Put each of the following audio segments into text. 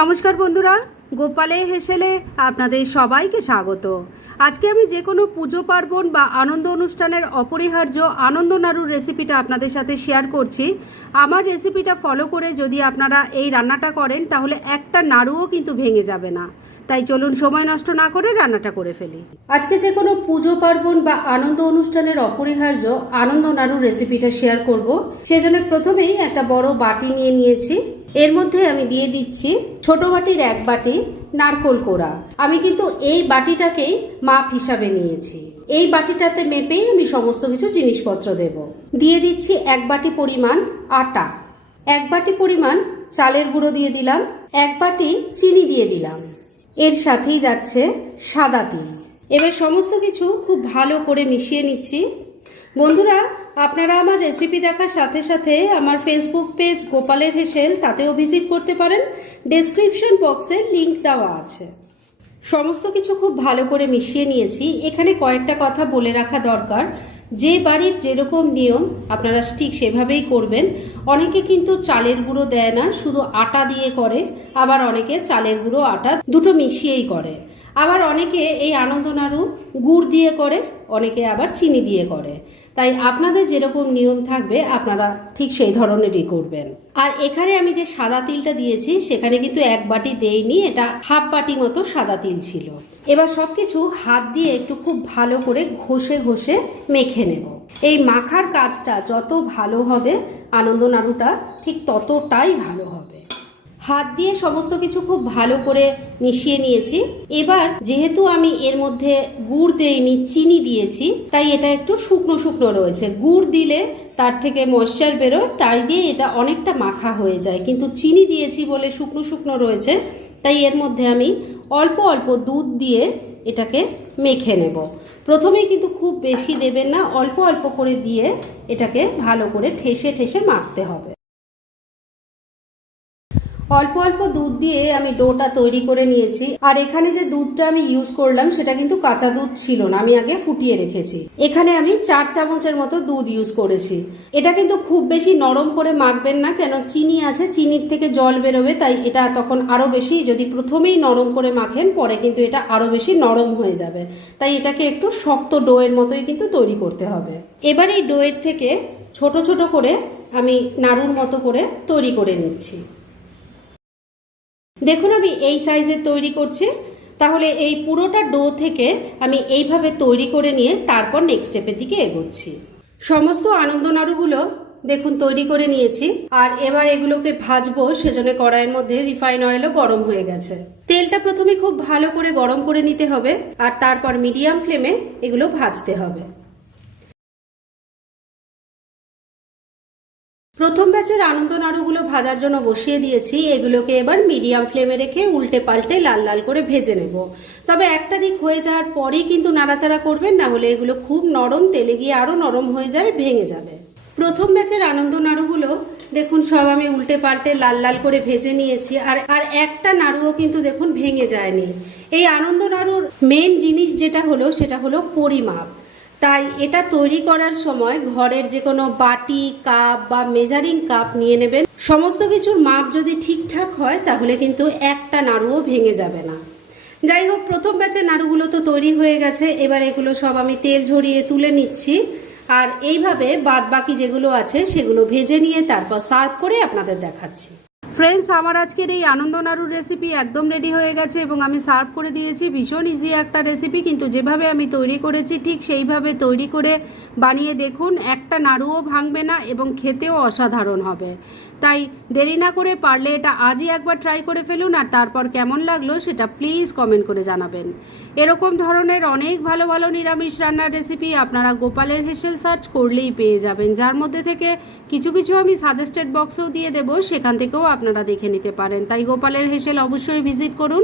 নমস্কার বন্ধুরা, গোপালে হেসেলে আপনাদের সবাইকে স্বাগত। আজকে আমি যে কোনো পুজো পার্বণ বা আনন্দ অনুষ্ঠানের অপরিহার্য আনন্দ নাড়ুর রেসিপিটা আপনাদের সাথে শেয়ার করছি। আমার রেসিপিটা ফলো করে যদি আপনারা এই রান্নাটা করেন, তাহলে একটা নাড়ুও কিন্তু ভেঙে যাবে না। তাই চলুন সময় নষ্ট না করে রান্নাটা করে ফেলি। আজকে যে কোনো পুজো পার্বণ বা আনন্দ অনুষ্ঠানের অপরিহার্য আনন্দ নাড়ুর রেসিপিটা শেয়ার করব। সেজন্য প্রথমেই একটা বড় বাটি নিয়ে নিয়েছি। এর মধ্যে আমি দিয়ে দিচ্ছি ছোট বাটির এক বাটি নারকোল কোড়া। আমি কিন্তু এই বাটিটাকেই মাপ হিসাবে নিয়েছি। এই বাটিটাতে মেপেই আমি সমস্ত কিছু জিনিসপত্র দেব। দিয়ে দিচ্ছি এক বাটি পরিমাণ আটা। এক বাটি পরিমাণ চালের গুঁড়ো দিয়ে দিলাম। এক বাটি চিনি দিয়ে দিলাম। এর সাথেই যাচ্ছে সাদা তিল। এবার সমস্ত কিছু খুব ভালো করে মিশিয়ে নিচ্ছি। বন্ধুরা, আপনারা আমার রেসিপি দেখার সাথে সাথে আমার ফেসবুক পেজ গোপালের হেসেল তাতেও ভিজিট করতে পারেন। ডেসক্রিপশন বক্সে লিংক দেওয়া আছে। সমস্ত কিছু খুব ভালো করে মিশিয়ে নিয়েছি। এখানে কয়েকটা কথা বলে রাখা দরকার। যে বাড়ির যেরকম নিয়ম, আপনারা ঠিক সেভাবেই করবেন। অনেকে কিন্তু চালের গুঁড়ো দেয় না, শুধু আটা দিয়ে করে। আবার অনেকে চালের গুঁড়ো, আটা দুটো মিশিয়েই করে। আবার অনেকে এই আনন্দ নাড়ু গুড় দিয়ে করে, অনেকে আবার চিনি দিয়ে করে। তাই আপনাদের যেরকম নিয়ম থাকবে, আপনারা ঠিক সেই ধরনেরই করবেন। আর এখানে আমি যে সাদা তিলটা দিয়েছি, সেখানে কিন্তু এক বাটি দেইনি, এটা হাফ বাটি মতো সাদা তিল ছিল। এবার সব কিছু হাত দিয়ে একটু খুব ভালো করে ঘষে ঘষে মেখে নেব। এই মাখার কাজটা যত ভালো হবে আনন্দ নাড়ুটা ঠিক ততটাই ভালো হবে। হাত দিয়ে সমস্ত কিছু খুব ভালো করে মিশিয়ে নিয়েছি। এবার যেহেতু আমি এর মধ্যে গুড় দেইনি, চিনি দিয়েছি, তাই এটা একটু শুকনো শুকনো রয়েছে। গুড় দিলে তার থেকে ময়শ্চার বেরোয়, তাই দিয়ে এটা অনেকটা মাখা হয়ে যায়। কিন্তু চিনি দিয়েছি বলে শুকনো শুকনো রয়েছে, তাই এর মধ্যে আমি অল্প অল্প দুধ দিয়ে এটাকে মেখে নেব। প্রথমে কিন্তু খুব বেশি দেবেন না, অল্প অল্প করে দিয়ে এটাকে ভালো করে ঠেসে ঠেসে মাখতে হবে। অল্প অল্প দুধ দিয়ে আমি ডোটা তৈরি করে নিয়েছি। আর এখানে যে দুধটা আমি ইউজ করলাম, সেটা কিন্তু কাঁচা দুধ ছিল না, আমি আগে ফুটিয়ে রেখেছি। এখানে আমি চার চামচের মতো দুধ ইউজ করেছি। এটা কিন্তু খুব বেশি নরম করে মাখবেন না, কেন চিনি আছে, চিনির থেকে জল বেরোবে, তাই এটা তখন আরও বেশি, যদি প্রথমেই নরম করে মাখেন, পরে কিন্তু এটা আরও বেশি নরম হয়ে যাবে। তাই এটাকে একটু শক্ত ডোয়ের মতোই কিন্তু তৈরি করতে হবে। এবার এই ডোয়ের থেকে ছোট ছোট করে আমি নাড়ুর মতো করে তৈরি করে নিচ্ছি। দেখুন আমি এই সাইজের তৈরি করছি, তাহলে এই পুরোটা ডো থেকে আমি এইভাবে তৈরি করে নিয়ে তারপর নেক্সট স্টেপের দিকে এগোচ্ছি। সমস্ত আনন্দ নাড়ুগুলো দেখুন তৈরি করে নিয়েছি, আর এবার এগুলোকে ভাজবো, সেজন্য কড়াইয়ের মধ্যে রিফাইন অয়েলও গরম হয়ে গেছে। তেলটা প্রথমে খুব ভালো করে গরম করে নিতে হবে, আর তারপর মিডিয়াম ফ্লেমে এগুলো ভাজতে হবে। প্রথম ব্যাচের আনন্দ নাড়ুগুলো ভাজার জন্য বসিয়ে দিয়েছি। এগুলোকে এবার মিডিয়াম ফ্লেমে রেখে উল্টে পাল্টে লাল লাল করে ভেজে নেব। তবে একটা দিক হয়ে যাওয়ার পরেই কিন্তু নাড়াচাড়া করবেন, না হলে এগুলো খুব নরম, তেলে গিয়ে আরও নরম হয়ে যাবে ভেঙে যাবে। প্রথম ব্যাচের আনন্দ নাড়ুগুলো, দেখুন সব আমি উল্টে পাল্টে লাল লাল করে ভেজে নিয়েছি, আর আর একটা নাড়ুও কিন্তু দেখুন ভেঙে যায়নি। এই আনন্দ নাড়ুর মেন জিনিস যেটা হলো, সেটা হলো পরিমাপ। তাই এটা তৈরি করার সময় ঘরের যে কোনো বাটি, কাপ বা মেজারিং কাপ নিয়ে নেবেন। সমস্ত কিছুর মাপ যদি ঠিকঠাক হয়, তাহলে কিন্তু একটা নাড়ুও ভেঙে যাবে না। যাই হোক, প্রথম ব্যাচের নাড়ুগুলো তো তৈরি হয়ে গেছে, এবার এগুলো সব আমি তেল ঝরিয়ে তুলে নিচ্ছি। আর এইভাবে বাদ বাকি যেগুলো আছে, সেগুলো ভেজে নিয়ে তারপর সার্ভ করে আপনাদের দেখাচ্ছি। ফ্রেন্ডস আমার আজকের এই আনন্দ নাড়ুর রেসিপি একদম রেডি হয়ে গেছে এবং আমি সার্ভ করে দিয়েছি। ভীষণ ইজি একটা রেসিপি কিন্তু যেভাবে আমি তৈরি করেছি, ঠিক সেইভাবে তৈরি করে বানিয়ে দেখুন, একটা নাড়ুও ভাঙবে না এবং খেতেও অসাধারণ হবে। তাই দেরি না করে পারলে এটা আজই একবার ট্রাই করে ফেলুন আর তারপর কেমন লাগল সেটা প্লিজ কমেন্ট করে জানাবেন। এরকম ধরনের অনেক ভালো ভালো নিরামিষ রান্নার রেসিপি আপনারা গোপালের হেসেল সার্চ করলেই পেয়ে যাবেন। যার মধ্যে থেকে কিছু কিছু আমি সাজেস্টেড বক্সেও দিয়ে দেবো, সেখান থেকেও আপনারা দেখে নিতে পারেন। তাই গোপালের হেসেল অবশ্যই ভিজিট করুন।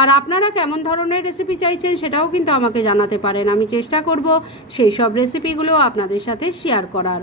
আর আপনারা কেমন ধরনের রেসিপি চাইছেন সেটাও কিন্তু আমাকে জানাতে পারেন। আমি চেষ্টা করব সেই সব রেসিপিগুলো আপনাদের সাথে শেয়ার করার।